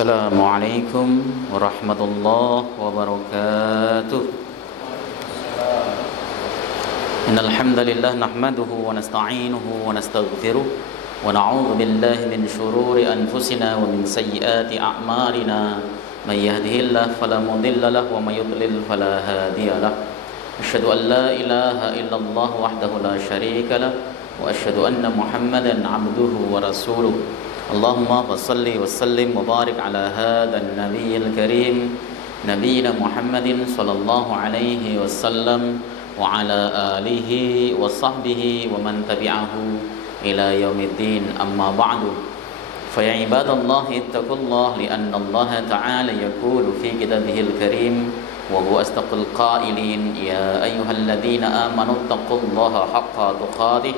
Assalamualaikum warahmatullahi wabarakatuh. Innal hamdalillah nahmaduhu wa nasta'inuhu wa nastaghfiruh wa na'udzu billahi min shururi anfusina wa min sayyiati a'malina. May yahdihillahu fala mudilla lahu wa may yudlil fala hadiya lahu. Asyhadu an la ilaha illallah wahdahu la syarika lahu wa asyhadu anna Muhammadan 'abduhu wa rasuluh. Allahumma salli wa sallim wa barik ala hadzal nabiyil karim nabiyina Muhammadin sallallahu alaihi wasallam wa ala alihi wa sahbihi wa man tabi'ahu ila yaumiddin, amma ba'du. Fa ya ibadallahi ittaqullaha li'anna Allah ta'ala yaqulu fi kitabihil karim wa huwa astaqul qailin ya ayyuhalladzina amanu ittaqullaha haqqa tuqatih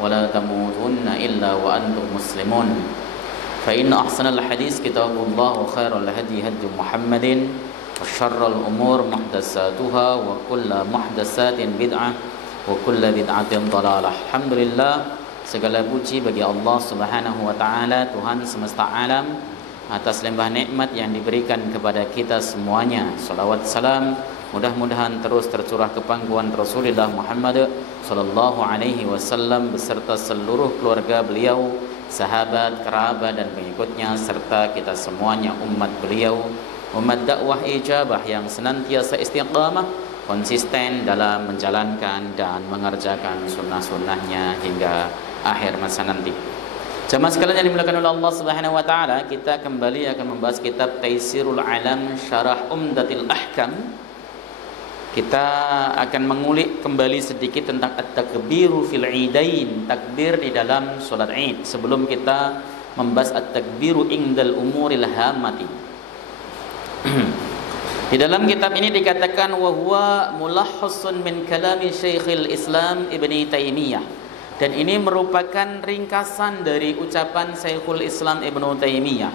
wa la tamutunna illa wa antum muslimun. Fa inna ahsanal hadis kitabullah wa khairal hadi hadi Muhammadin wa syarrul umur muhdatsatuha wa kullu muhdatsatin bid'ah wa kullu bid'atin dhalalah. Alhamdulillah, segala puji bagi Allah Subhanahu wa taala, Tuhan semesta alam, atas limpah nikmat yang diberikan kepada kita semuanya. Salawat salam mudah-mudahan terus tercurah ke pangkuan Rasulullah Muhammad sallallahu alaihi wasallam beserta seluruh keluarga beliau, sahabat, kerabat dan pengikutnya, serta kita semuanya umat beliau, umat dakwah ijabah yang senantiasa istiqamah konsisten dalam menjalankan dan mengerjakan sunnah-sunnahnya hingga akhir masa nanti. Jamaah sekalian yang dimuliakan oleh Allah Subhanahu wa taala, kita kembali akan membahas kitab Taisirul Alam Syarah Umdatil Ahkam. Kita akan mengulik kembali sedikit tentang at-takbiru fil idain, takbir di dalam salat Id, sebelum kita membahas at-takbiru indal umuril hamati. Di dalam kitab ini dikatakan wa huwa mulahhasun min kalami Syekhul Islam Ibnu Taimiyah, dan ini merupakan ringkasan dari ucapan Syekhul Islam Ibnu Taimiyah.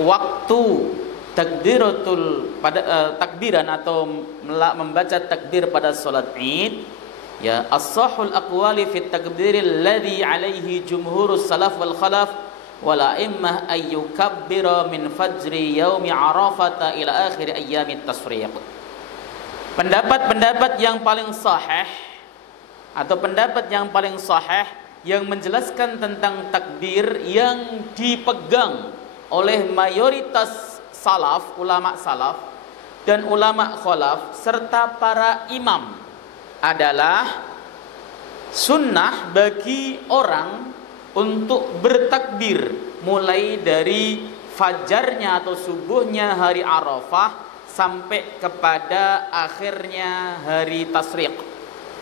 Waktu takbiratul pada takbiran atau membaca takbir pada salat Id, ya as-sahul aqwali fi takbiril ladzi alaihi jumhurus salaf wal khalaf wala immah ayyukabbira min fajri yaumi arafata ila akhir ayyamit tasriq. Pendapat yang paling sahih atau pendapat yang paling sahih yang menjelaskan tentang takbir yang dipegang oleh mayoritas salaf, ulama salaf dan ulama khalaf serta para imam adalah sunnah bagi orang untuk bertakbir mulai dari fajarnya atau subuhnya hari Arafah sampai kepada akhirnya hari Tasyrik.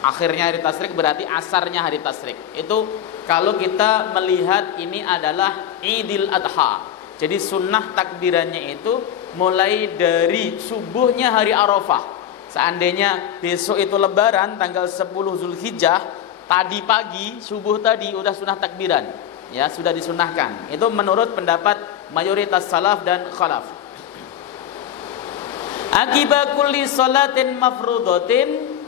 Akhirnya hari Tasyrik berarti asarnya hari Tasyrik. Itu kalau kita melihat ini adalah Idul Adha. Jadi sunnah takbirannya itu mulai dari subuhnya hari Arafah. Seandainya besok itu lebaran tanggal 10 Zulhijjah, tadi pagi subuh tadi udah sunnah takbiran, ya sudah disunahkan. Itu menurut pendapat mayoritas salaf dan khalaf. Akibat kulli salatin mafrudatin,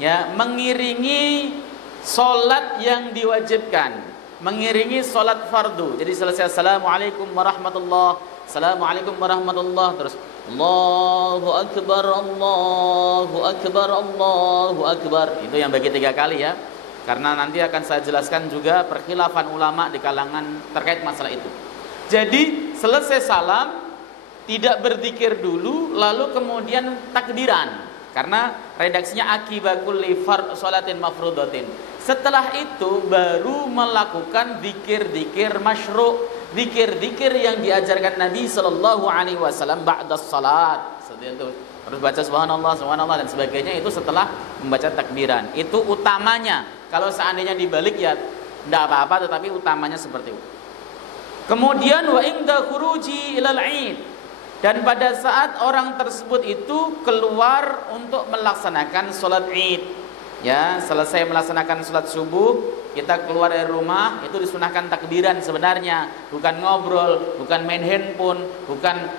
ya mengiringi salat yang diwajibkan, mengiringi salat fardu. Jadi selesai assalamualaikum warahmatullah, assalamualaikum warahmatullah, terus Allahu akbar, Allahu akbar, Allahu akbar. Itu yang bagi 3 kali ya. Karena nanti akan saya jelaskan juga perkhilafan ulama di kalangan terkait masalah itu. Jadi selesai salam tidak berzikir dulu lalu kemudian takbiran. Karena redaksinya akibat kulli salatin mafrudatin. Setelah itu baru melakukan zikir-zikir masyru', zikir-zikir yang diajarkan Nabi sallallahu alaihi wasallam ba'da salat. Seperti itu. Harus baca subhanallah, subhanallah dan sebagainya itu setelah membaca takbiran. Itu utamanya. Kalau seandainya dibalik ya tidak apa-apa, tetapi utamanya seperti itu. Kemudian wa inda khuruji ilal Id, dan pada saat orang tersebut itu keluar untuk melaksanakan salat Id, ya selesai melaksanakan salat subuh, kita keluar dari rumah, itu disunahkan takbiran sebenarnya, bukan ngobrol, bukan main handphone, bukan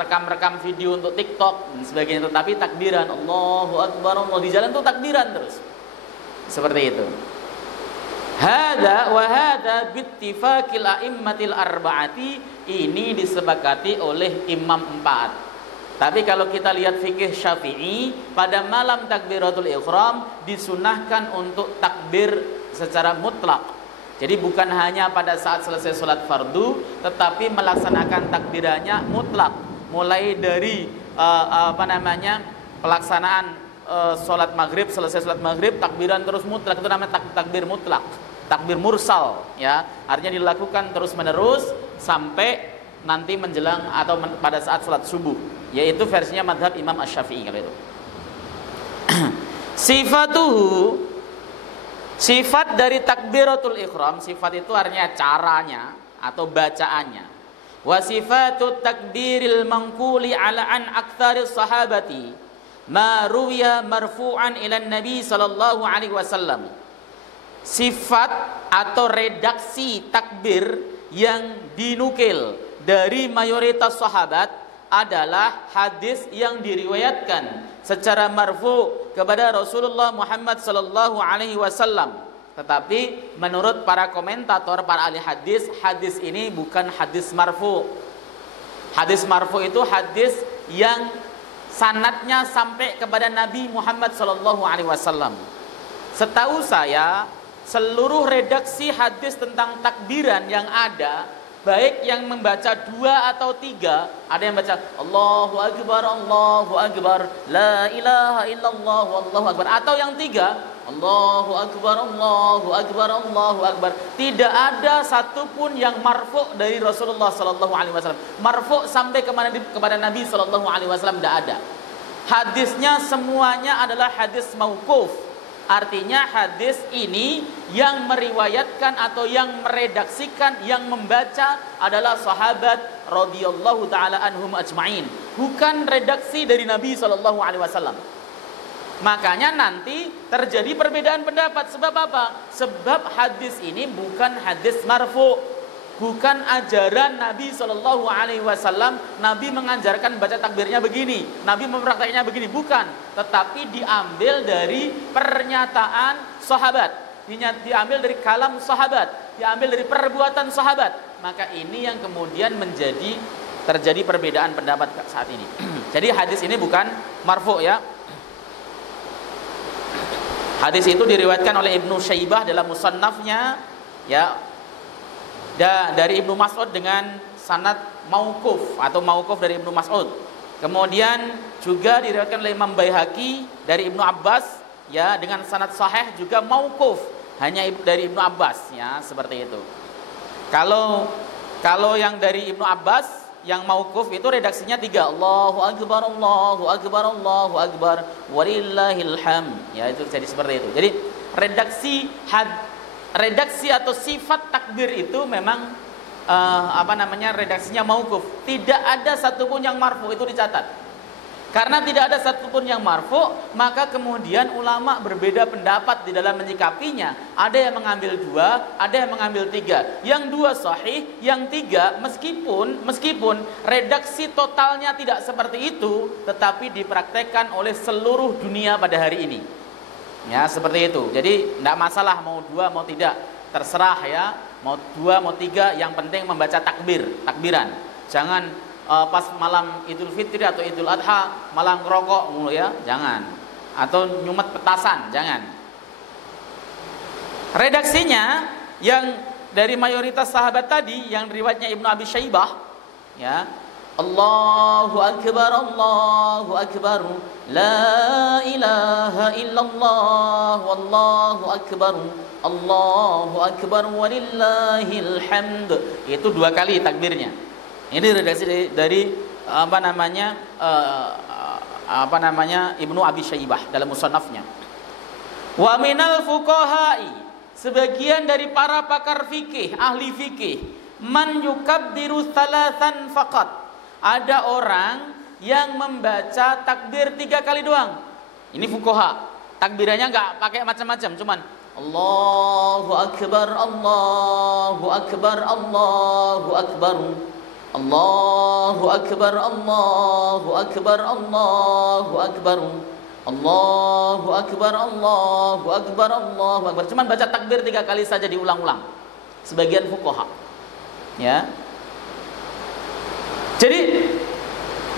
rekam-rekam video untuk TikTok dan sebagainya, tetapi takbiran Allahu Akbar, Allah di jalan itu takbiran terus. Seperti itu. Hada wa hada bittifaqil a'immatil arba'ati, ini disepakati oleh imam 4. Tapi kalau kita lihat fikih Syafi'i, pada malam takbiratul ihram disunahkan untuk takbir secara mutlak. Jadi bukan hanya pada saat selesai sholat fardu, tetapi melaksanakan takbirannya mutlak. Mulai dari pelaksanaan sholat maghrib, selesai sholat maghrib takbiran terus mutlak, itu namanya takbir mutlak, takbir mursal, ya, artinya dilakukan terus menerus sampai nanti menjelang atau pada saat sholat subuh, yaitu versinya madhab Imam Asy-Syafi'i kalau itu. Sifatuhu, sifat dari takbiratul ihram, sifat itu artinya caranya atau bacaannya. Wa sifatut takbiril manquli ala an aktsaris sahabati ma ruwiya marfu'an ila Nabi sallallahu alaihi wasallam. Sifat atau redaksi takbir yang dinukil dari mayoritas sahabat adalah hadis yang diriwayatkan secara marfu kepada Rasulullah Muhammad sallallahu alaihi wasallam. Tetapi menurut para komentator, para ahli hadis, hadis ini bukan hadis marfu. Hadis marfu itu hadis yang sanadnya sampai kepada Nabi Muhammad SAW. Setahu saya, seluruh redaksi hadis tentang takbiran yang ada, baik yang membaca 2 atau 3, ada yang baca Allahu Akbar, la ilaha illallah, wallahu akbar, atau yang 3 Allahu Akbar, Allahu Akbar, Allahu Akbar. Tidak ada satupun yang marfu dari Rasulullah sallallahu alaihi wasallam. Marfu sampai kepada Nabi sallallahu alaihi wasallam tidak ada. Hadisnya semuanya adalah hadis mauquf. Artinya hadis ini yang meriwayatkan atau yang meredaksikan, yang membaca adalah sahabat radhiyallahu taala anhum ajma'in, bukan redaksi dari Nabi sallallahu alaihi wasallam. Makanya nanti terjadi perbedaan pendapat. Sebab apa? Sebab hadis ini bukan hadis marfu, bukan ajaran Nabi Shallallahu Alaihi Wasallam. Nabi mengajarkan baca takbirnya begini, Nabi memprakteknya begini, bukan. Tetapi diambil dari pernyataan sahabat, diambil dari kalam sahabat, diambil dari perbuatan sahabat. Maka ini yang kemudian terjadi perbedaan pendapat saat ini. Jadi hadis ini bukan marfu, ya. Hadis itu diriwayatkan oleh Ibnu Syaibah dalam musannafnya, ya, dari Ibnu Mas'ud dengan sanad mauquf atau mauquf dari Ibnu Mas'ud. Kemudian juga diriwayatkan oleh Imam Baihaqi dari Ibnu Abbas, ya, dengan sanad sahih juga mauquf, hanya dari Ibnu Abbas, ya, seperti itu. Kalau yang dari Ibnu Abbas yang mauquf itu redaksinya 3, Allahu Akbar, Allahu Akbar, Allahu Akbar, walillahil hamd. Ya, itu jadi seperti itu. Jadi redaksi atau sifat takbir itu memang redaksinya mauquf. Tidak ada satupun yang marfu, itu dicatat. Karena tidak ada satupun yang marfu, maka kemudian ulama berbeda pendapat di dalam menyikapinya. Ada yang mengambil 2, ada yang mengambil 3. Yang 2 sahih, yang 3 meskipun redaksi totalnya tidak seperti itu, tetapi dipraktekkan oleh seluruh dunia pada hari ini. Ya, seperti itu. Jadi tidak masalah mau 2 mau tidak, terserah, ya. Mau 2 mau 3, yang penting membaca takbiran. Jangan pas malam Idul Fitri atau Idul Adha malah ngerokok mulu, ya, jangan. Atau nyumet petasan, jangan. Redaksinya yang dari mayoritas sahabat tadi, yang riwayatnya Ibnu Abi Syaibah, ya, Allahu Akbar, Allahu Akbar, la ilaha illallah, wallahu akbar, Allahu Akbar, walillahil hamd. Itu 2 kali takbirnya. Ini redaksi dari Ibnu Abi Syaibah dalam musannafnya. Wa minal fuqaha'i, sebagian dari para pakar fikih, ahli fikih, man yukabbiru thalathan faqat. Ada orang yang membaca takbir 3 kali doang. Ini fuqaha. Takbirannya enggak pakai macam-macam, cuman Allahu Akbar, Allahu Akbar, Allahu Akbar, Allahu Akbar, Allahu Akbar, Allahu Akbar, Allahu Akbar, Allahu Akbar, Allahu Akbar. Cuman baca takbir 3 kali saja diulang-ulang. Sebagian fuqaha. Ya. Jadi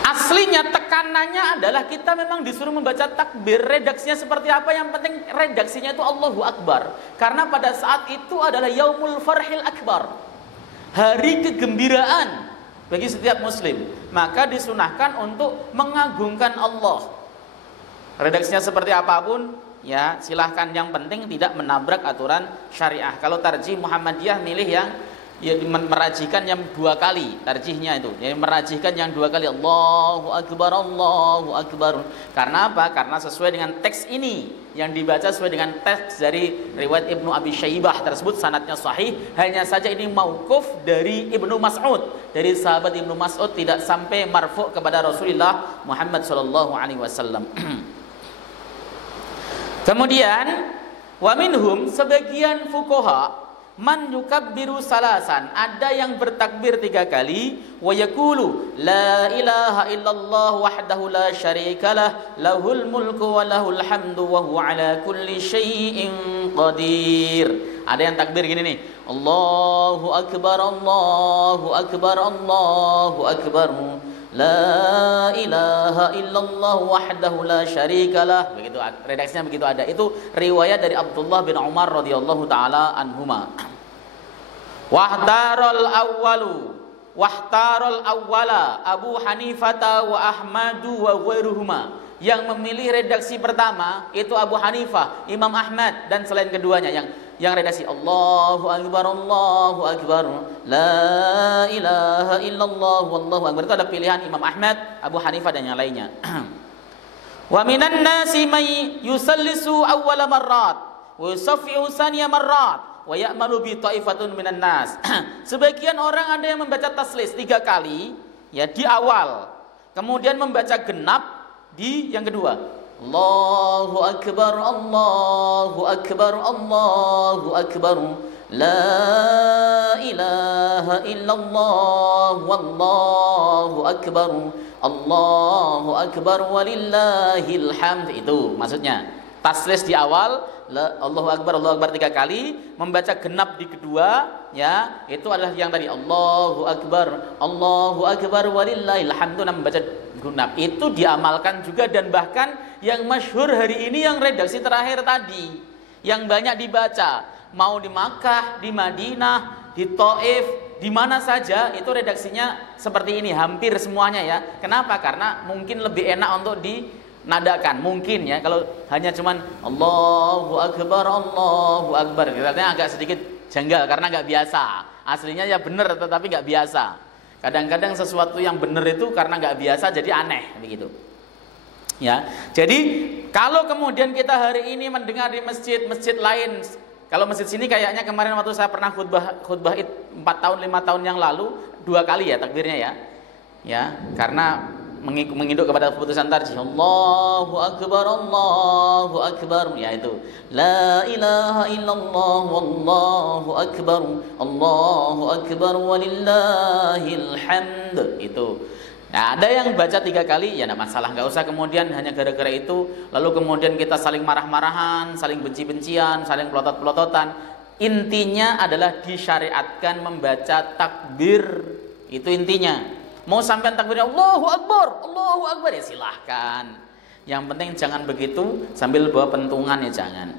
aslinya tekanannya adalah kita memang disuruh membaca takbir. Redaksinya seperti apa? Yang penting redaksinya itu Allahu Akbar. Karena pada saat itu adalah Yaumul Farhil Akbar, hari kegembiraan bagi setiap muslim. Maka disunahkan untuk mengagungkan Allah. Redaksinya seperti apapun, ya silahkan. Yang penting tidak menabrak aturan syariah. Kalau tarjih Muhammadiyah milih yang merajihkan yang 2 kali, tarjihnya itu. Jadi merajihkan yang 2 kali, Allahu Akbar, Allahu Akbar. Karena apa? Karena sesuai dengan teks ini, yang dibaca sesuai dengan teks dari riwayat Ibnu Abi Syaibah tersebut, sanadnya sahih. Hanya saja ini mauquf dari Ibnu Mas'ud, dari sahabat Ibnu Mas'ud, tidak sampai marfu' kepada Rasulullah Muhammad sallallahu alaihi wasallam. Kemudian wa minhum, sebagian fuqaha, man yukabbiru salasan, ada yang bertakbir 3 kali, wa yaqulu la ilaha illallah wahdahu la syarikalah lahul mulku wa lahul hamdu wa huwa ala kulli syai'in qadir. Ada yang takbir gini nih, Allahu Akbar, Allahu Akbar, Allahu Akbar, la ilaha illallah wahdahu la syarikalah. Begitu redaksinya, begitu ada. Itu riwayat dari Abdullah bin Umar radhiyallahu taala anhuma. Wahtarul awwala Abu Hanifah wa Ahmadu wa ghairuhuma. Yang memilih redaksi pertama itu Abu Hanifah, Imam Ahmad, dan selain keduanya yang redaksi Allahu Akbar, Allahu Akbar, la ilaha illallah wallahu akbar. Itu ada pilihan Imam Ahmad, Abu Hanifah, dan yang lainnya. Wa minan nasi may yusallisu awwala marrat wa yusaffi'u thaniya marrat wa ya'malu bi ta'ifatun minan nas. Sebagian orang ada yang membaca taslis 3 kali ya di awal, kemudian membaca genap di yang kedua. Allahu Akbar, Allahu Akbar, Allahu Akbar, la ilaha illallah wallahu akbar, Allahu Akbar walillahil hamd. Itu maksudnya. Taslis di awal, Allahu Akbar 3 kali, membaca genap di kedua, ya, itu adalah yang tadi Allahu Akbar walillahil hamd, membaca genap. Itu diamalkan juga, dan bahkan yang masyhur hari ini yang redaksi terakhir tadi, yang banyak dibaca, mau di Makkah, di Madinah, di Taif, di mana saja itu redaksinya seperti ini hampir semuanya ya. Kenapa? Karena mungkin lebih enak untuk dinadakan, mungkin ya. Kalau hanya cuman Allahu Akbar, Allahu Akbar, katanya agak sedikit janggal karena nggak biasa. Aslinya ya benar tetapi nggak biasa. Kadang-kadang sesuatu yang benar itu karena nggak biasa jadi aneh begitu. Ya, jadi kalau kemudian kita hari ini mendengar di masjid-masjid lain, kalau masjid sini kayaknya kemarin waktu saya pernah khutbah Id 4 tahun 5 tahun yang lalu 2 kali ya takbirnya ya. Ya, karena menginduk kepada keputusan tarjih. Allahu Akbar, Allahu Akbar. Ya itu. La ilaha illallah wallahu akbar, Allahu Akbar walillahil hamd. Itu. Nah, ada yang baca 3 kali, ya tidak masalah, nggak usah kemudian hanya gara-gara itu lalu kemudian kita saling marah-marahan, saling benci-bencian, saling pelotot-pelototan. Intinya adalah disyariatkan membaca takbir, itu intinya. Mau sampean takbirnya Allahu Akbar ya silahkan. Yang penting jangan begitu sambil bawa pentungan ya jangan.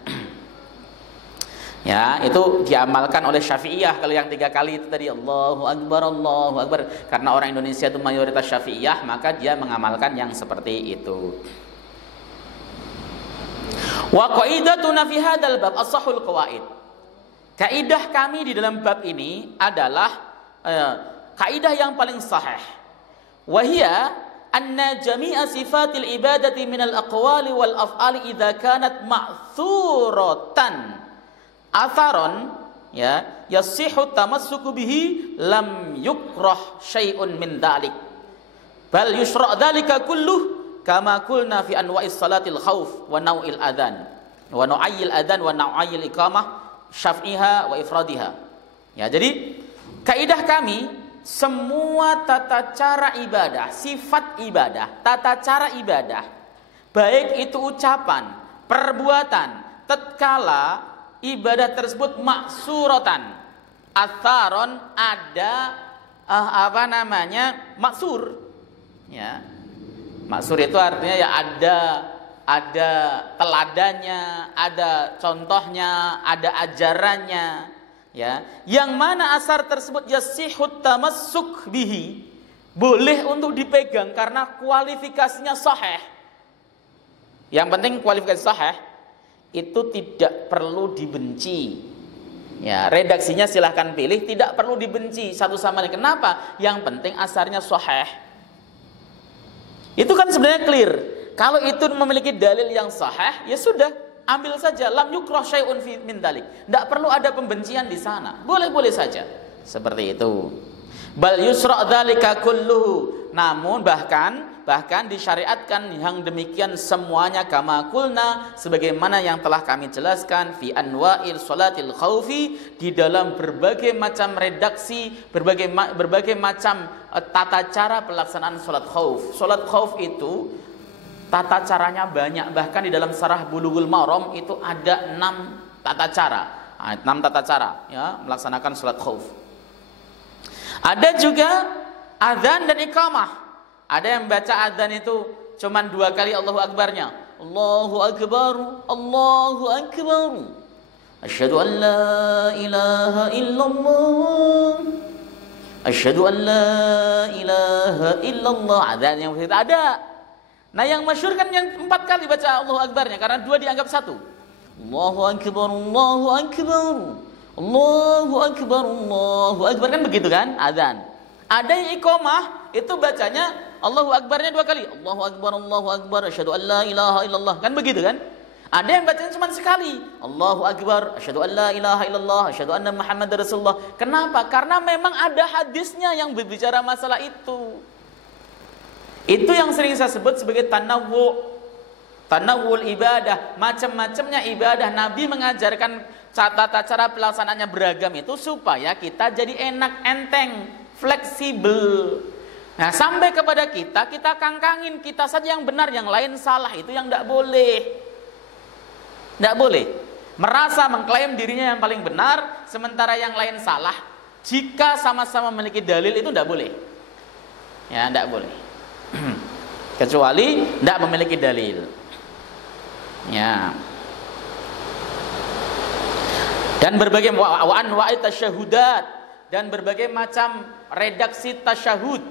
Ya, itu diamalkan oleh Syafi'iyah. Kalau yang 3 kali itu tadi Allahu Akbar. Karena orang Indonesia itu mayoritas Syafi'iyah, maka dia mengamalkan yang seperti itu. Wa qaidatuna fi hadzal bab as-sahhul qawaid. Kaidah kami di dalam bab ini adalah kaidah yang paling sahih. Wa hiya anna jami'a sifatil ibadati minal aqwali wal af'ali idza kanat ma'thuratan atharon ya yasihu tamassuku bihi lam yukrah syai'un min dzalik bal yusra' dzalika kulluh kama qulna fi anwa'is salatil khauf wa nau'il adzan wa nu'ayyil adzan wa nu'ayyil iqamah syaf'iha wa ifradiha. Ya, jadi kaidah kami, semua tata cara ibadah, sifat ibadah, tata cara ibadah baik itu ucapan, perbuatan, tatkala ibadah tersebut maksuratan, atharon, ada maksur, ya. Maksur itu artinya ya ada teladannya, ada contohnya, ada ajarannya, ya. Yang mana asar tersebut yasihut tamassuk bihi, boleh untuk dipegang karena kualifikasinya sahih. Yang penting kualifikasi sahih itu tidak perlu dibenci. Ya, redaksinya silahkan pilih, tidak perlu dibenci satu sama lain. Kenapa? Yang penting asarnya sahih. Itu kan sebenarnya clear. Kalau itu memiliki dalil yang sahih, ya sudah, ambil saja. Lam yukrah syai'un min dalik. Tidak perlu ada pembencian di sana. Boleh-boleh saja. Seperti itu. Bal yusra' dzalika kulluhu. Namun bahkan disyariatkan yang demikian semuanya, kama kulna, sebagaimana yang telah kami jelaskan, fi anwa'il salatil khaufi, di dalam berbagai macam redaksi, berbagai macam tata cara pelaksanaan salat khauf. Salat khauf itu tata caranya banyak, bahkan di dalam Syarah Bulughul Maram itu ada 6 tata cara. 6 tata cara ya melaksanakan salat khauf. Ada juga azan dan iqamah. Ada yang baca adzan itu cuman 2 kali Allahu Akbarnya. Allahu Akbar, Allahu Akbar. Asyhadu an la ilaha illallah. Asyhadu an la ilaha illallah. Adzan yang begitu ada. Nah, yang masyhur kan yang 4 kali baca Allahu Akbarnya karena 2 dianggap 1. Allahu Akbar, Allahu Akbar. Allahu Akbar, Allahu Akbar, kan begitu kan adzan. Ada yang iqamah itu bacanya Allahu Akbarnya 2 kali. Allahu Akbar, Allahu Akbar, asyhadu an la ilaha illallah. Kan begitu kan? Ada yang bacanya cuma sekali. Allahu Akbar, asyhadu an la ilaha illallah, asyhadu anna Muhammadar Rasulullah. Kenapa? Karena memang ada hadisnya yang berbicara masalah itu. Itu yang sering saya sebut sebagai tanawwul ibadah. Macam-macamnya ibadah. Nabi mengajarkan tata cara pelaksanaannya beragam itu supaya kita jadi enak, enteng, fleksibel. Nah, sampai kepada kita kangkangin, kita saja yang benar, yang lain salah. Itu yang tidak boleh. Tidak boleh. Merasa mengklaim dirinya yang paling benar, sementara yang lain salah. Jika sama-sama memiliki dalil itu tidak boleh. Ya, tidak boleh. Kecuali tidak memiliki dalil. Ya. Dan berbagai wa'anwa'i tasyahudat, dan berbagai macam redaksi tasyahud.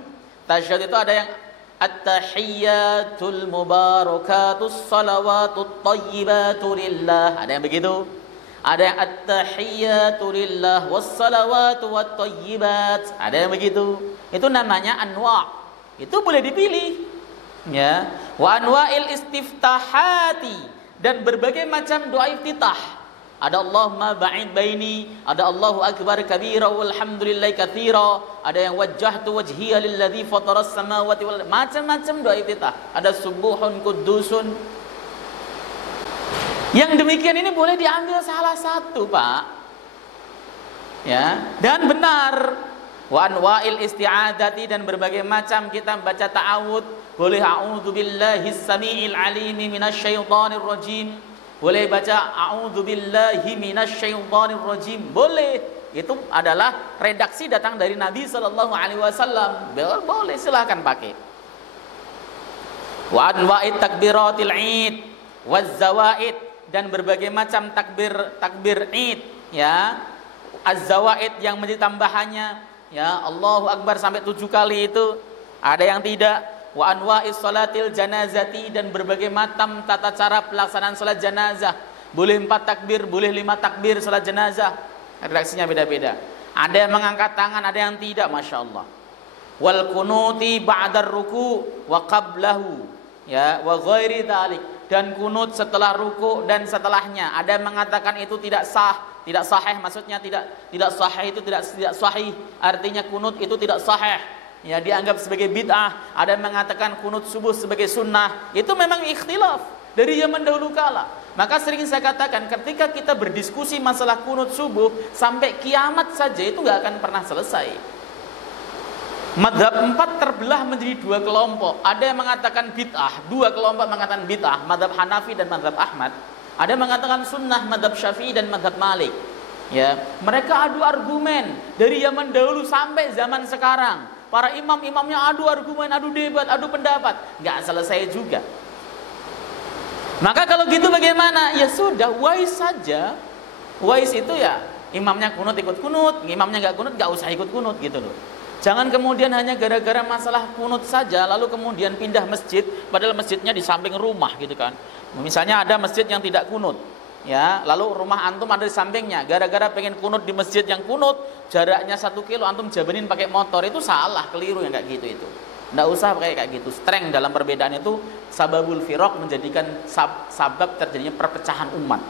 Tasyahud itu ada yang at-tahiyyatul mubarakatus salawatut thayyibatu lillah. Ada yang begitu. Ada yang at-tahiyyatu lillah wassalawatu wat thayyibat. Ada yang begitu. Itu namanya anwa'. Itu boleh dipilih. Ya. Wa anwa'il istiftahati, dan berbagai macam doa iftitah. Ada Allahumma ba'id baini, ada Allahu akbar kabira walhamdulillahi katsira, ada yang wajjahtu wajhiya lilladzi fataras samawati wal, macam-macam doa iftitah. Ada subuhun qudusun. Yang demikian ini boleh diambil salah satu, Pak. Ya, dan benar. Wa anwa'il isti'adzati, dan berbagai macam kita baca ta'awudz. Boleh a'udzubillahis samiil alim minasyaitonir rajim. Boleh baca a'udzubillahi minasyaitonir rajim. Boleh. Itu adalah redaksi datang dari Nabi sallallahu alaihi wasallam. Boleh, silakan pakai. Wa anwa'it takbiratil id waz zawaid, dan berbagai macam takbir id, ya. Az-zawaid yang menjadi tambahannya, ya. Allahu Akbar sampai 7 kali itu. Ada yang tidak. Wa anwa'is salatil janazati, dan berbagai macam tata cara pelaksanaan salat jenazah. Boleh 4 takbir, boleh 5 takbir salat jenazah. Redaksinya beda-beda. Ada yang mengangkat tangan, ada yang tidak, Masya Allah. Wal kunuti ba'dar ruku wa qablahu, ya, wa ghairi dzalik, dan kunut setelah ruku dan setelahnya. Ada yang mengatakan itu tidak sah, tidak sahih, maksudnya tidak sahih itu tidak sahih. Artinya kunut itu tidak sahih. Ya, dianggap sebagai bid'ah. Ada yang mengatakan kunut subuh sebagai sunnah. Itu memang ikhtilaf dari zaman dahulu kala. Maka sering saya katakan, ketika kita berdiskusi masalah kunut subuh sampai kiamat saja itu nggak akan pernah selesai. Madzhab 4 terbelah menjadi dua kelompok. Ada yang mengatakan bid'ah, dua kelompok mengatakan bid'ah, madzhab Hanafi dan madzhab Ahmad. Ada yang mengatakan sunnah, madzhab Syafi'i dan madzhab Malik. Ya, mereka adu argumen dari zaman dahulu sampai zaman sekarang. Para imam-imamnya adu argumen, adu debat, adu pendapat, nggak selesai juga. Maka kalau gitu bagaimana? Ya sudah, wais saja. Wais itu ya imamnya kunut ikut kunut, imamnya nggak kunut nggak usah ikut kunut gitu loh. Jangan kemudian hanya gara-gara masalah kunut saja lalu kemudian pindah masjid padahal masjidnya di samping rumah gitu kan. Misalnya ada masjid yang tidak kunut, ya, lalu rumah antum ada di sampingnya. Gara-gara pengen kunut di masjid yang kunut, jaraknya 1 kilo antum jabanin pakai motor, itu salah, keliru yang kayak gitu itu. Nggak usah kayak gitu. Strength dalam perbedaan itu sababul firaq, menjadikan sabab terjadinya perpecahan umat.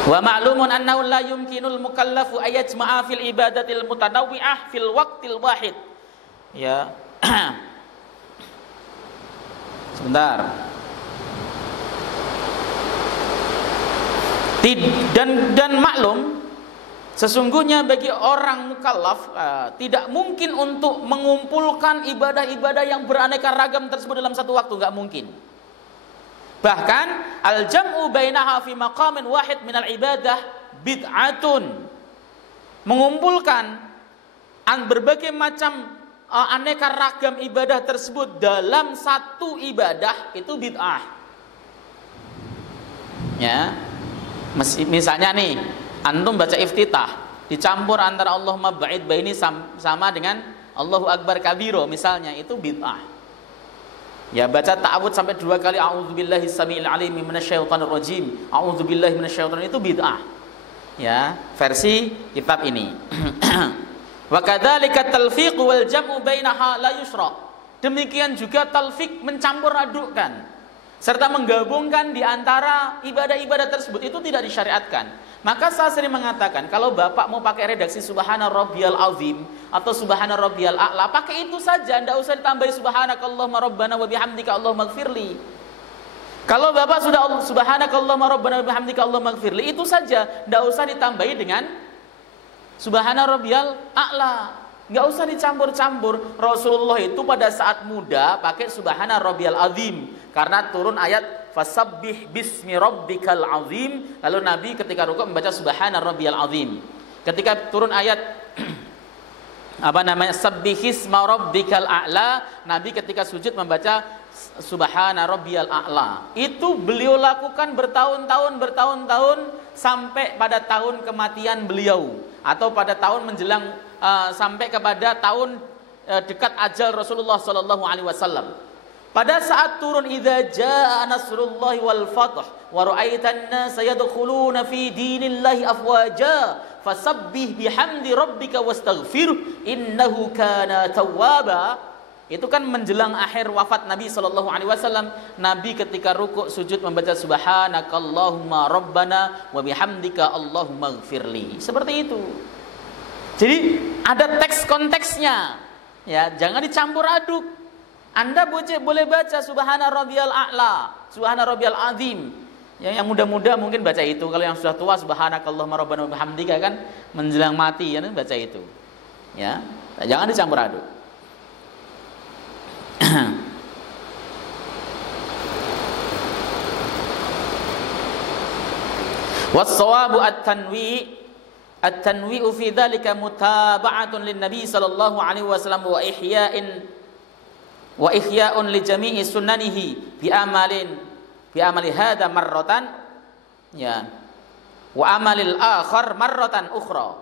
Wa ma'lumun annahu la yumkinul mukallafu ayajma'a fil ibadatil mutanawwi'ah fil waqtil wahid. Ya. Sebentar. Dan maklum sesungguhnya bagi orang mukallaf tidak mungkin untuk mengumpulkan ibadah-ibadah yang beraneka ragam tersebut dalam satu waktu, nggak mungkin. Bahkan al-jam'u bainaha fi maqamin wahid minal ibadah bid'atun. Mengumpulkan berbagai macam aneka ragam ibadah tersebut dalam satu ibadah itu bid'ah. Ya. Misalnya nih, antum baca iftitah dicampur antara Allahumma ba'id baini sama dengan Allahu akbar kabiro misalnya, itu bid'ah. Ya, baca ta'awudz sampai 2 kali a'udzubillahi samiil alim minasyaitonir rajim, a'udzubillahi minasyaitonir, itu bid'ah. Ya, versi kitab ini. Wa kadzalika talfiq wal jam'u bainaha la yusra. Demikian juga talfiq, mencampur adukkan serta menggabungkan di antara ibadah-ibadah tersebut itu tidak disyariatkan. Maka saya sering mengatakan, kalau bapak mau pakai redaksi subhana rabbiyal azim atau subhana rabbiyal a'la, pakai itu saja, tidak usah ditambahi subhanakallahumma rabbana wa bihamdika allahumma ighfirli. Kalau bapak sudah subhanakallahumma rabbana wa bihamdika allahumma ighfirli, itu saja, tidak usah ditambahi dengan subhana rabbiyal a'la. Nggak usah dicampur-campur. Rasulullah itu pada saat muda pakai subhana rabbiyal azim karena turun ayat fasabbih bismi rabbikal azim. Lalu Nabi ketika rukuk membaca subhana rabbiyal azim. Ketika turun ayat sabbihisma rabbikal a'la, Nabi ketika sujud membaca subhana rabbiyal a'la. Itu beliau lakukan bertahun-tahun sampai pada tahun kematian beliau atau pada tahun menjelang sampai kepada tahun dekat ajal Rasulullah sallallahu alaihi wasallam. Pada saat turun idza jaa nasrullahi wal fath wa ra'aitan nasa yadkhuluna fi dinillahi afwaja fasabbih bihamdi rabbika wastaghfir innahu kana tawwaba. Itu kan menjelang akhir wafat Nabi sallallahu alaihi wasallam. Nabi ketika rukuk sujud membaca subhanakallahumma rabbana wa bihamdika allahumma ighfirli. Seperti itu. Jadi ada teks konteksnya. Ya, jangan dicampur aduk. Anda boleh baca subhana rabbiyal a'la, subhana rabbiyal azim. Yang muda-muda mungkin baca itu. Kalau yang sudah tua subhanakallahumma rabbana wa bihamdika kan menjelang mati ya baca itu. Ya, jangan dicampur aduk. Was-shawabu at-tanwi'u fi dzalika mutaba'atun lin-nabi sallallahu alaihi wasallam wa ihya'un li jami'i sunnanihi bi amali hadza marratan ya wa amalil akhar marratan ukhra.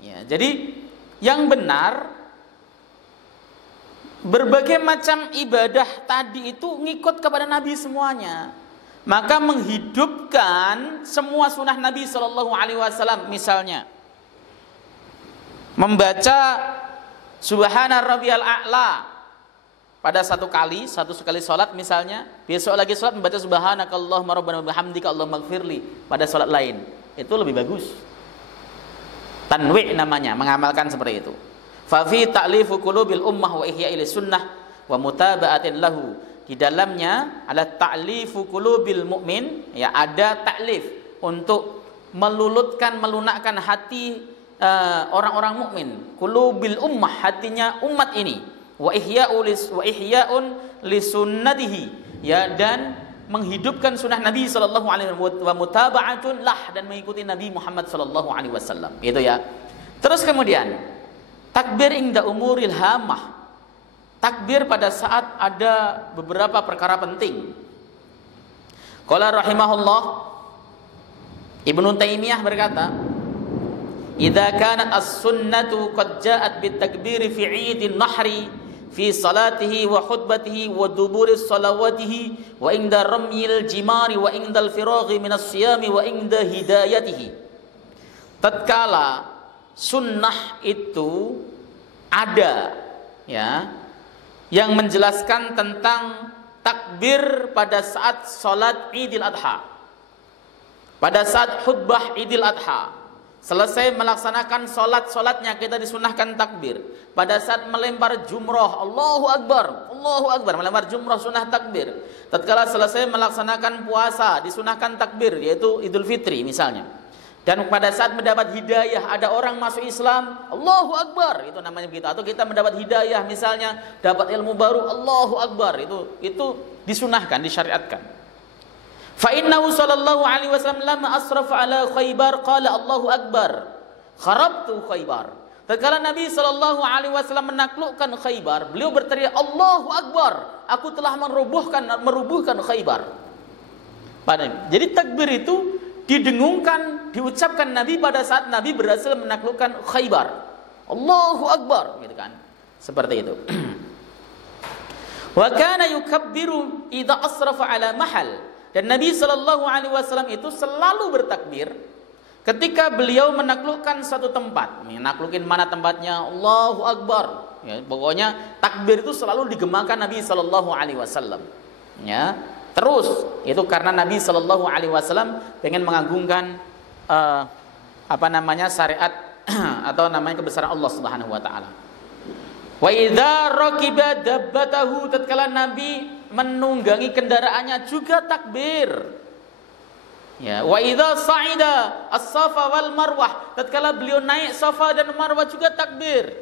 Ya, jadi yang benar berbagai macam ibadah tadi itu ngikut kepada Nabi semuanya. Maka menghidupkan semua sunnah Nabi Sallallahu Alaihi Wasallam, misalnya membaca Subhana Rabbiyal A'la pada satu sekali sholat misalnya, besok lagi sholat membaca Subhanakallahumma rabbana wa bihamdika allahumma ighfirli pada sholat lain, itu lebih bagus. Tanwi' namanya, mengamalkan seperti itu. Fa fi ta'lifu qulubil ummah wa ihya'il sunnah wa mutaba'atin lahu. Di dalamnya ada ta'lifu qulubil mu'min, ya, ada ta'lif untuk melunakkan hati orang-orang mukmin, qulubil ummah, hatinya umat ini, wa ihya'un li sunnatihi, ya, dan menghidupkan sunnah Nabi sallallahu alaihi wasallam, wa mutaba'atun lah, dan mengikuti Nabi Muhammad sallallahu alaihi wasallam. Itu ya. Terus kemudian takbir inda umuril hamah. Takbir pada saat ada beberapa perkara penting. Qala rahimahullah, Ibnu Taimiyah berkata, "Idza kanat as-sunnatu qad ja'at bit-takbiri fi 'idin nahri fi salatihi wa khutbatihi wa duburi salawatihi wa inda ramyil jimari wa indal firaghi minas siyami wa inda hidayatihi." Tatkala sunnah itu ada, ya, yang menjelaskan tentang takbir pada saat salat Idul Adha, pada saat khutbah Idul Adha, selesai melaksanakan solatnya kita disunahkan takbir. Pada saat melempar jumrah, Allahu Akbar, Allahu Akbar, melempar jumrah sunnah takbir. Tatkala selesai melaksanakan puasa disunahkan takbir, yaitu Idul Fitri misalnya. Dan pada saat mendapat hidayah, ada orang masuk Islam, Allahu Akbar, itu namanya begitu. Atau kita mendapat hidayah misalnya, dapat ilmu baru, Allahu Akbar, itu disunahkan, disyariatkan. Fa innahu sallallahu alaihi wasallam lamma asrafa ala Khaybar qala Allahu Akbar kharabtu Khaybar. Tatkala Nabi sallallahu alaihi wasallam menaklukkan Khaybar, beliau berteriak Allahu Akbar, aku telah merubuhkan Khaybar. Jadi takbir itu didengungkan, diucapkan Nabi pada saat Nabi berhasil menaklukkan Khaybar. Allahu Akbar, gitu kan. Seperti itu. Wa kana yukabbiru idza asrafa ala mahal. Dan Nabi sallallahu alaihi wasallam itu selalu bertakbir ketika beliau menaklukkan suatu tempat. Menaklukin mana tempatnya? Allahu Akbar. Ya, pokoknya takbir itu selalu digemakan Nabi sallallahu alaihi wasallam. Ya, terus itu karena Nabi sallallahu alaihi wasallam pengen mengagungkan syariat atau namanya kebesaran Allah Subhanahu wa taala. Wa idza raqiba dabbatahu, tatkala Nabi menunggangi kendaraannya juga takbir. Ya, wa idza sa'ida as-safa wal marwah, tatkala beliau naik Safa dan Marwah juga takbir.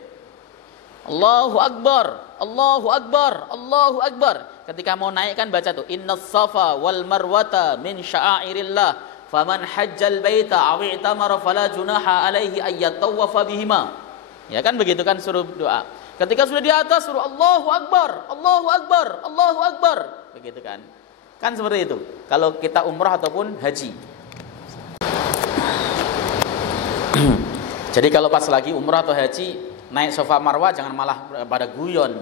Allahu Akbar, Allahu Akbar, Allahu Akbar. Ketika mau naik kan baca tuh, innas safa wal marwata min sya'airillah, faman hajjal baita aw i'tamara fala junaha alaihi ayyatawafa bihima. Ya kan begitu kan suruh doa. Ketika sudah di atas suruh Allahu Akbar, Allahu Akbar, Allahu Akbar. Begitu kan. Kan seperti itu. Kalau kita umrah ataupun haji. Jadi kalau pas lagi umrah atau haji naik Safa Marwah jangan malah pada guyon.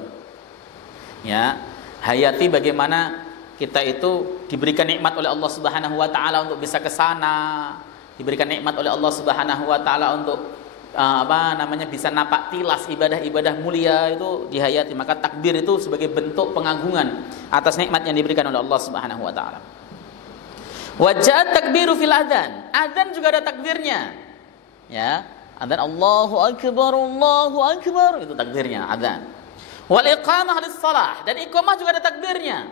Ya, hayati bagaimana kita itu diberikan nikmat oleh Allah Subhanahu wa taala untuk bisa ke sana, diberikan nikmat oleh Allah Subhanahu wa taala untuk bisa napak tilas ibadah-ibadah mulia, itu dihayati. Maka takbir itu sebagai bentuk pengagungan atas nikmat yang diberikan oleh Allah Subhanahu wa taala. Wajah takbiru fil adzan. Adzan juga ada takbirnya. Ya, adzan Allahu Akbar, itu takbirnya adzan. Wal iqamah lis shalah, dan iqamah juga ada takbirnya.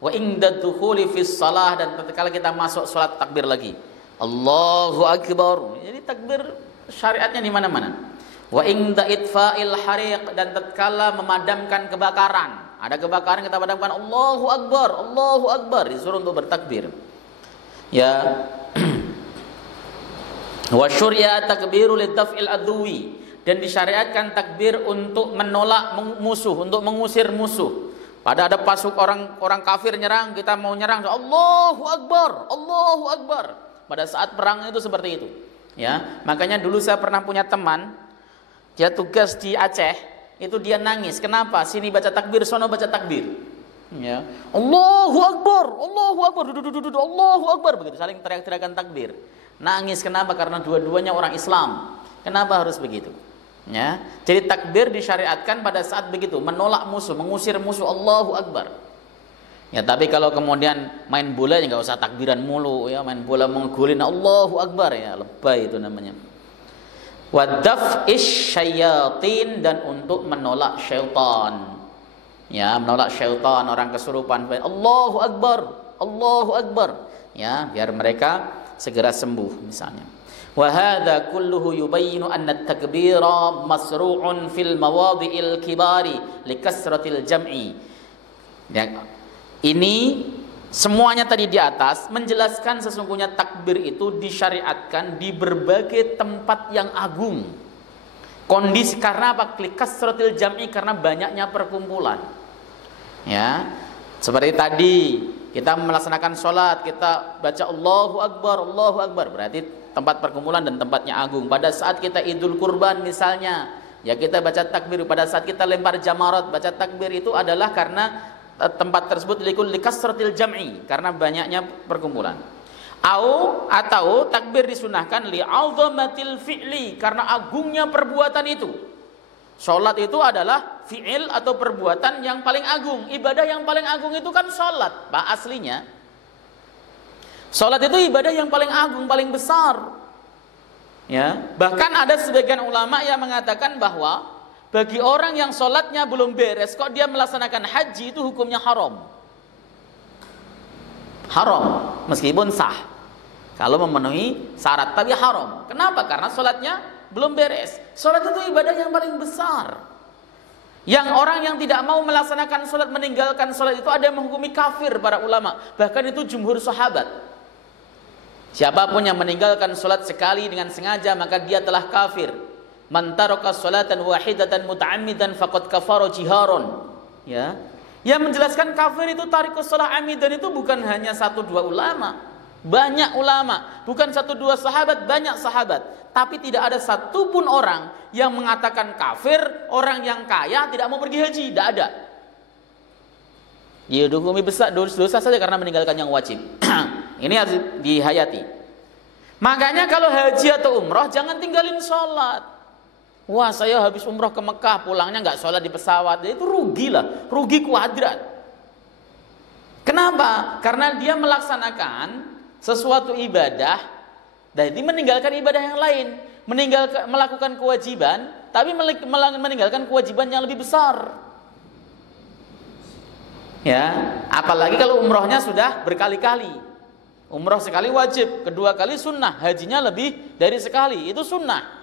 Wa inda dukhuli fis shalah, dan ketika kita masuk salat takbir lagi. Allahu Akbar. Jadi takbir syariatnya di mana-mana. Wa inda itfa'il hariq, dan tatkala memadamkan kebakaran. Ada kebakaran kita padamkan, Allahu Akbar, Allahu Akbar, disuruh untuk bertakbir. Ya. Wa syuri'a takbiru lidaf'il adwi, dan disyariatkan takbir untuk menolak musuh, untuk mengusir musuh. Pada ada orang kafir nyerang, kita mau nyerang, Allahu Akbar, Allahu Akbar. Pada saat perang itu seperti itu. Ya, makanya dulu saya pernah punya teman, dia tugas di Aceh, itu dia nangis. Kenapa? Sini baca takbir, sono baca takbir. Ya, Allahu Akbar, Allahu Akbar, Allahu Akbar, begitu saling teriak-teriakan takbir. Nangis kenapa? Karena dua-duanya orang Islam. Kenapa harus begitu? Ya, jadi takbir disyariatkan pada saat begitu, menolak musuh, mengusir musuh, Allahu Akbar. Ya, tapi kalau kemudian main bola ya nggak usah takbiran mulu, ya, main bola menggolin Allahu Akbar, ya lebay itu namanya. Wadaf'ish syayatin, dan untuk menolak syaitan. Ya, menolak syaitan, orang kesurupan, Allahu Akbar, Allahu Akbar. Ya, biar mereka segera sembuh misalnya. Wa hadza kulluhu yubayyinu anna at-takbira masru'un fil mawadhi'il kibari likasratil jam'i. Ya, ini semuanya tadi di atas menjelaskan sesungguhnya takbir itu disyariatkan di berbagai tempat yang agung. Kondisi karena apa? Likasratil jam'i, karena banyaknya perkumpulan. Ya. Seperti tadi kita melaksanakan sholat, kita baca Allahu Akbar, berarti tempat perkumpulan dan tempatnya agung. Pada saat kita Idul Kurban misalnya, ya kita baca takbir. Pada saat kita lempar jamarat, baca takbir itu adalah karena tempat tersebut likasratil jam'i, karena banyaknya perkumpulan. Atau takbir disunahkan li'azamatil fi'li, karena agungnya perbuatan itu. Sholat itu adalah fi'il atau perbuatan yang paling agung. Ibadah yang paling agung itu kan sholat, Pak, aslinya. Sholat itu ibadah yang paling agung, paling besar. Ya, bahkan ada sebagian ulama yang mengatakan bahwa bagi orang yang sholatnya belum beres, kok dia melaksanakan haji, itu hukumnya haram. Haram, meskipun sah kalau memenuhi syarat, tapi haram. Kenapa? Karena sholatnya belum beres. Sholat itu ibadah yang paling besar. Yang orang yang tidak mau melaksanakan sholat, meninggalkan sholat itu ada yang menghukumi kafir para ulama. Bahkan itu jumhur sahabat. Siapapun yang meninggalkan sholat sekali dengan sengaja, maka dia telah kafir. Man taraka sholatan wahidatan muta'ammidan faqad kafara jiharon. Ya. Yang menjelaskan kafir itu tarikus sholat amidan itu bukan hanya 1-2 ulama. Banyak ulama, bukan 1-2 sahabat, banyak sahabat. Tapi tidak ada satupun orang yang mengatakan kafir orang yang kaya tidak mau pergi haji, tidak ada. Dia dihukumi besar dosa saja karena meninggalkan yang wajib. Ini harus dihayati. Makanya kalau haji atau umroh jangan tinggalin sholat. Wah, saya habis umroh ke Mekah, pulangnya nggak sholat di pesawat, itu rugi lah, rugi kuadrat. Kenapa? Karena dia melaksanakan sesuatu ibadah, dan dia meninggalkan ibadah yang lain, melakukan kewajiban, tapi meninggalkan kewajiban yang lebih besar. Ya, apalagi kalau umrohnya sudah berkali-kali. Umroh sekali wajib, kedua kali sunnah, hajinya lebih dari sekali, itu sunnah.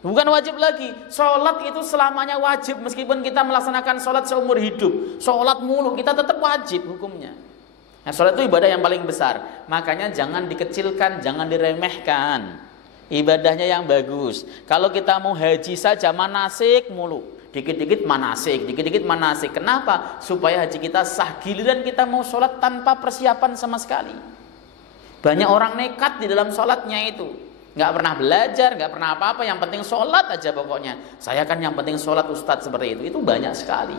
Bukan wajib lagi. Sholat itu selamanya wajib. Meskipun kita melaksanakan sholat seumur hidup, sholat mulu, kita tetap wajib hukumnya. Nah, sholat itu ibadah yang paling besar. Makanya jangan dikecilkan, jangan diremehkan. Ibadahnya yang bagus. Kalau kita mau haji saja manasik mulu, dikit-dikit manasik, dikit-dikit manasik. Kenapa? Supaya haji kita sah. Giliran kita mau sholat tanpa persiapan sama sekali. Banyak orang nekat di dalam sholatnya itu. Nggak pernah belajar, nggak pernah apa-apa, yang penting sholat aja pokoknya. Saya kan yang penting sholat, ustadz, seperti itu banyak sekali.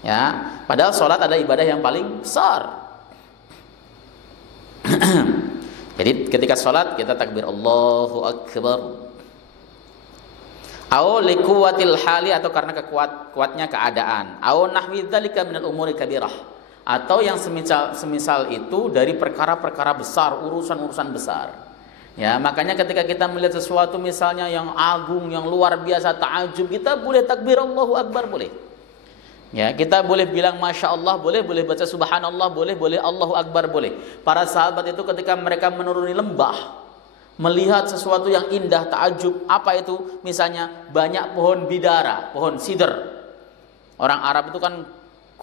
Ya, padahal sholat ada ibadah yang paling besar. Jadi ketika sholat kita takbir Allahu Akbar. Au liquwatil hali, atau karena kuatnya keadaan. Au nahwi dzalika minal umuri kabirah, atau yang semisal itu dari perkara-perkara besar, urusan-urusan besar. Ya, makanya ketika kita melihat sesuatu misalnya yang agung, yang luar biasa, ta'ajub, kita boleh takbir Allahu Akbar, boleh. Ya, kita boleh bilang Masya Allah, boleh baca Subhanallah, boleh Allahu Akbar, boleh. Para sahabat itu ketika mereka menuruni lembah, melihat sesuatu yang indah, ta'ajub, apa itu? Misalnya banyak pohon bidara, pohon sidr. Orang Arab itu kan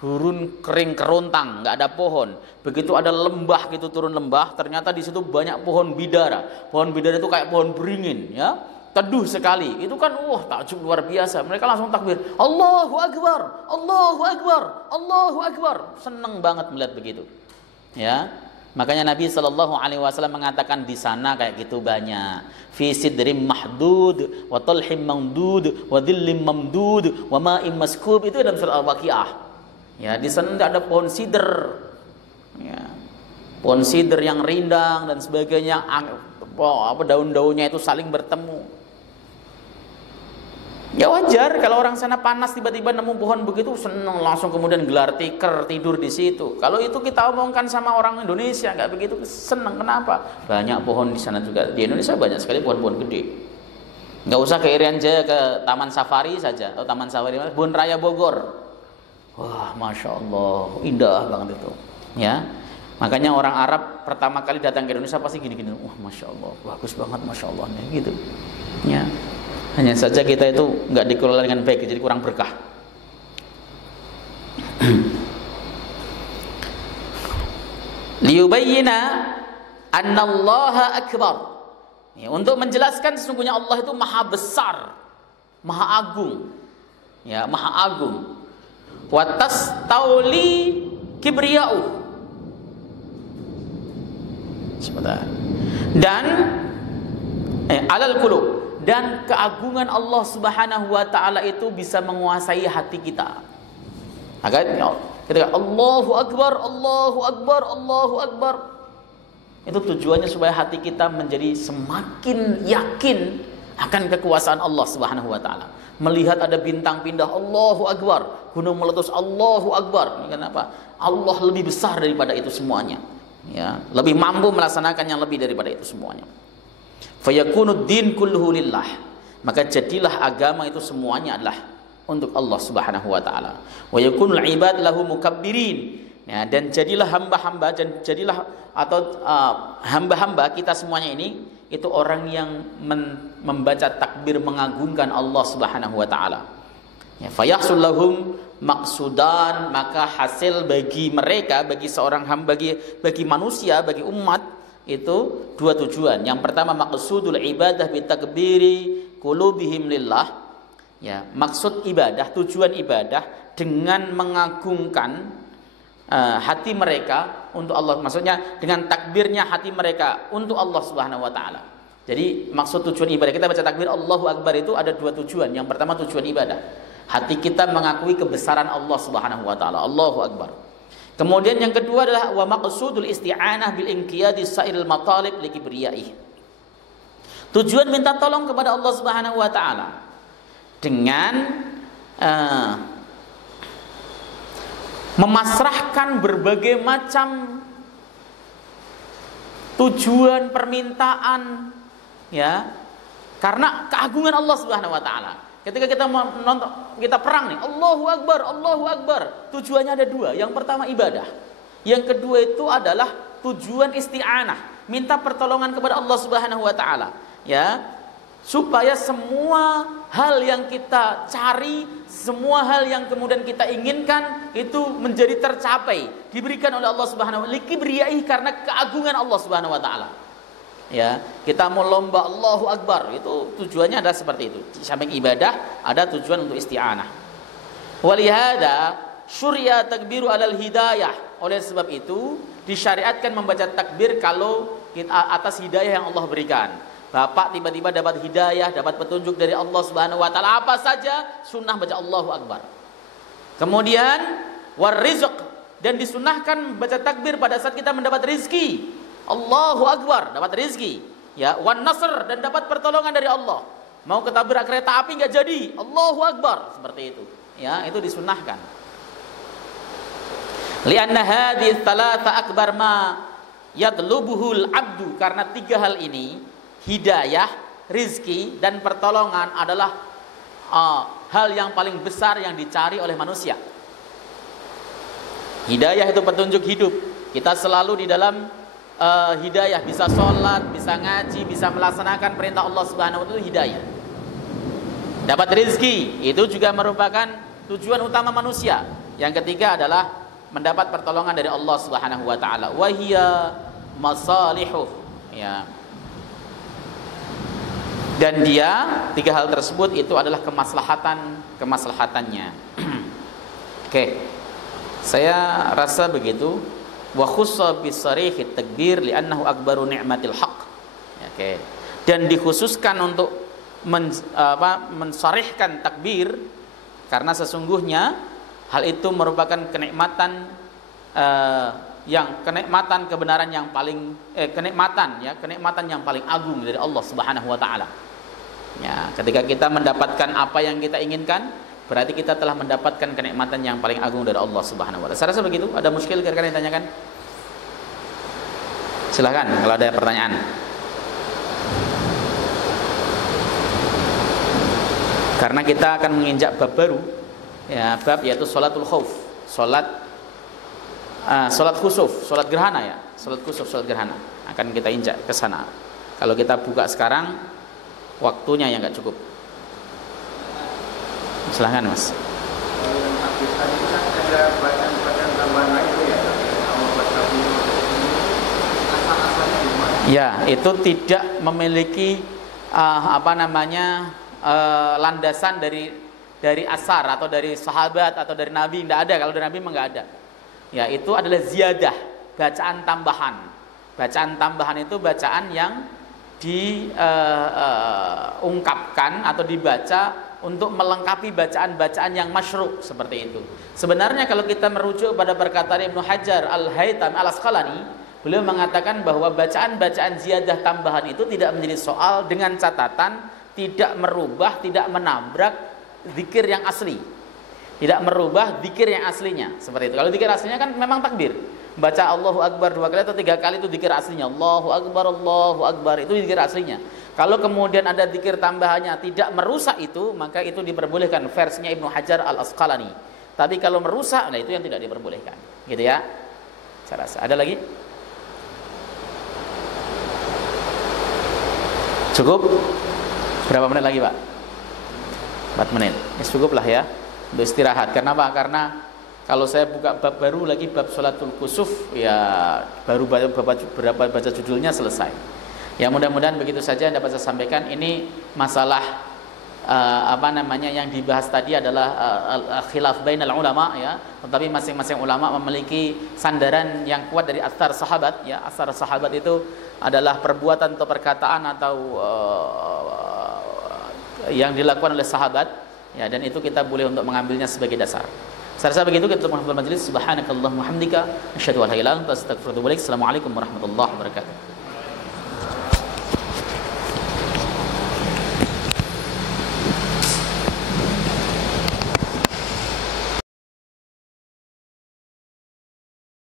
gurun kering kerontang, nggak ada pohon. Begitu ada lembah gitu, turun lembah, ternyata di situ banyak pohon bidara. Pohon bidara itu kayak pohon beringin, ya, teduh sekali. Itu kan, takjub luar biasa. Mereka langsung takbir, Allahu Akbar, Allahu Akbar, Allahu Akbar. Seneng banget melihat begitu. Ya, makanya Nabi SAW mengatakan di sana kayak gitu banyak. Fi sidrim mahdud, wa talhim mamdud, wa dhillim mamdud, wa ma'im maskub. Itu dalam surah Al-Waqiah. Ya, di sana ada pohon sidr, ya, pohon sidr yang rindang dan sebagainya, daun-daunnya itu saling bertemu. Ya wajar kalau orang sana panas tiba-tiba nemu pohon begitu, senang langsung kemudian gelar tikar tidur di situ. Kalau itu kita omongkan sama orang Indonesia nggak begitu senang. Kenapa? Banyak pohon di sana juga. Di Indonesia banyak sekali pohon-pohon gede. Nggak usah ke Irian Jaya, ke Taman Safari saja, atau Taman Safari Kebun Raya Bogor. Wah, Masya Allah, indah banget itu. Ya, makanya orang Arab pertama kali datang ke Indonesia pasti gini-gini, wah masya Allah, bagus banget masya Allah, gitu. Ya, hanya saja kita itu nggak dikelola dengan baik, jadi kurang berkah. Liyubayyina annallaha akbar. Ya, untuk menjelaskan sesungguhnya Allah itu maha besar, maha agung. Ya, maha agung. Wa tastauli kibriya'u. Sebentar. Dan alal qulub, dan keagungan Allah Subhanahu wa taala itu bisa menguasai hati kita. Agaknya ketika Allahu Akbar, Allahu Akbar, Allahu Akbar, itu tujuannya supaya hati kita menjadi semakin yakin akan kekuasaan Allah Subhanahu wa taala. Melihat ada bintang pindah, Allahu Akbar, gunung meletus, Allahu Akbar. Ini kenapa? Allah lebih besar daripada itu semuanya. Ya, lebih mampu melaksanakan yang lebih daripada itu semuanya. Fayakunud din kulluhu lillah. Maka jadilah agama itu semuanya adalah untuk Allah Subhanahu wa taala. Wa yakunul ibad lahu mukabbirin. Ya, dan jadilah hamba-hamba, dan jadilah hamba-hamba kita semuanya ini itu orang yang membaca takbir mengagungkan Allah Subhanahu wa taala. Ya, fayahsul lahum maqsudan, maka hasil bagi mereka, bagi seorang hamba, bagi manusia, bagi umat itu dua tujuan. Yang pertama maqsudul ibadah bitakbiri qulubihim lillah. Ya, maksud ibadah, tujuan ibadah dengan mengagungkan hati mereka untuk Allah. Maksudnya dengan takbirnya hati mereka untuk Allah Subhanahu wa taala. Jadi maksud tujuan ibadah kita baca takbir Allahu Akbar itu ada dua tujuan. Yang pertama tujuan ibadah, hati kita mengakui kebesaran Allah Subhanahu wa taala, Allahu Akbar. Kemudian yang kedua adalah wa maqsudul isti'anah bil inqiyadi sa'iril matalib li kibriyaihi. Tujuan minta tolong kepada Allah Subhanahu wa taala dengan memasrahkan berbagai macam tujuan permintaan, ya, karena keagungan Allah Subhanahu wa taala. Ketika kita menonton, kita perang nih, Allahu Akbar, Allahu Akbar. Tujuannya ada dua. Yang pertama ibadah. Yang kedua itu adalah tujuan isti'anah, minta pertolongan kepada Allah Subhanahu wa taala, ya, supaya semua hal yang kita cari, semua hal yang kemudian kita inginkan itu menjadi tercapai, diberikan oleh Allah Subhanahu wa taala, likibriyai, karena keagungan Allah Subhanahu wa taala. Ya, kita mau lomba Allahu Akbar, itu tujuannya adalah seperti itu. Samping ibadah ada tujuan untuk isti'anah. Walihada syuriya takbiru alal hidayah. Oleh sebab itu disyariatkan membaca takbir kalau atas hidayah yang Allah berikan. Bapak tiba-tiba dapat hidayah, dapat petunjuk dari Allah Subhanahu wa taala, apa saja sunnah baca Allahu Akbar. Kemudian warizq, dan disunnahkan baca takbir pada saat kita mendapat rizki. Allahu Akbar, dapat rizki, ya, wan nasr, dan dapat pertolongan dari Allah. Mau ketabrak kereta api nggak jadi, Allahu Akbar, seperti itu, ya, itu disunnahkan. Lianna hadhihi thalatha akbar ma yatlubuhul abdu, karena tiga hal ini, hidayah, rizki, dan pertolongan adalah hal yang paling besar yang dicari oleh manusia. Hidayah itu petunjuk hidup. Kita selalu di dalam hidayah, bisa sholat, bisa ngaji, bisa melaksanakan perintah Allah Subhanahu wa taala, itu hidayah. Dapat rizki, itu juga merupakan tujuan utama manusia. Yang ketiga adalah mendapat pertolongan dari Allah Subhanahu wa taala. Wa hiya masalihuh, ya. Dan dia, tiga hal tersebut itu adalah kemaslahatannya. Oke. Saya rasa begitu. Wa khussa bisarihit takbir li'annahu akbaru ni'matil haq. Oke. Dan dikhususkan untuk mensarihkan takbir karena sesungguhnya hal itu merupakan kenikmatan kenikmatan kebenaran yang paling kenikmatan yang paling agung dari Allah Subhanahu wa taala. Ya, ketika kita mendapatkan apa yang kita inginkan, berarti kita telah mendapatkan kenikmatan yang paling agung dari Allah Subhanahu wa taala. Saya rasa begitu. Ada muskil kira-kira yang ditanyakan? Silahkan kalau ada pertanyaan. Karena kita akan menginjak bab baru, ya, bab yaitu sholatul khauf, sholat khusuf, sholat gerhana, ya, salat kusuf, salat gerhana. Akan kita injak ke sana. Kalau kita buka sekarang, waktunya yang nggak cukup. Silahkan Mas. Ada bacaan tambahan lain ya? Ya, itu tidak memiliki landasan dari asar atau dari sahabat atau dari nabi, tidak ada. Kalau dari nabi memang nggak ada. Ya, itu adalah ziyadah, bacaan tambahan. Bacaan tambahan itu bacaan yang diungkapkan atau dibaca untuk melengkapi bacaan-bacaan yang masyru' seperti itu. Sebenarnya kalau kita merujuk pada perkataan Ibnu Hajar Al-Haythami Al-Asqalani, beliau mengatakan bahwa bacaan-bacaan ziyadah tambahan itu tidak menjadi soal dengan catatan tidak merubah, tidak menabrak zikir yang asli. Tidak merubah zikir yang aslinya. Seperti itu. Kalau zikir aslinya kan memang takbir. Baca Allahu Akbar 2 kali atau 3 kali itu zikir aslinya. Allahu Akbar, itu zikir aslinya. Kalau kemudian ada zikir tambahannya tidak merusak itu, maka itu diperbolehkan versinya Ibnu Hajar Al-Asqalani. Tapi kalau merusak, nah itu yang tidak diperbolehkan. Gitu ya. Saya rasa. Ada lagi? Cukup? Berapa menit lagi Pak? 4 menit. Ya, cukup lah ya untuk istirahat. Kenapa? Karena kalau saya buka bab baru lagi, bab sholatul kusuf, ya baru baca judulnya selesai. Ya mudah-mudahan begitu saja yang dapat saya sampaikan. Ini masalah yang dibahas tadi adalah khilaf bainal ulama ya, tetapi masing-masing ulama memiliki sandaran yang kuat dari athar sahabat ya. Athar sahabat itu adalah perbuatan atau perkataan atau yang dilakukan oleh sahabat ya, dan itu kita boleh untuk mengambilnya sebagai dasar. Saya rasa begitu. Kita tutup majelis. Subhanakallahumma hamdika asyhadu an la ilaha illa anta astaghfiruka wa atubu ilaik. Assalamualaikum warahmatullahi wabarakatuh.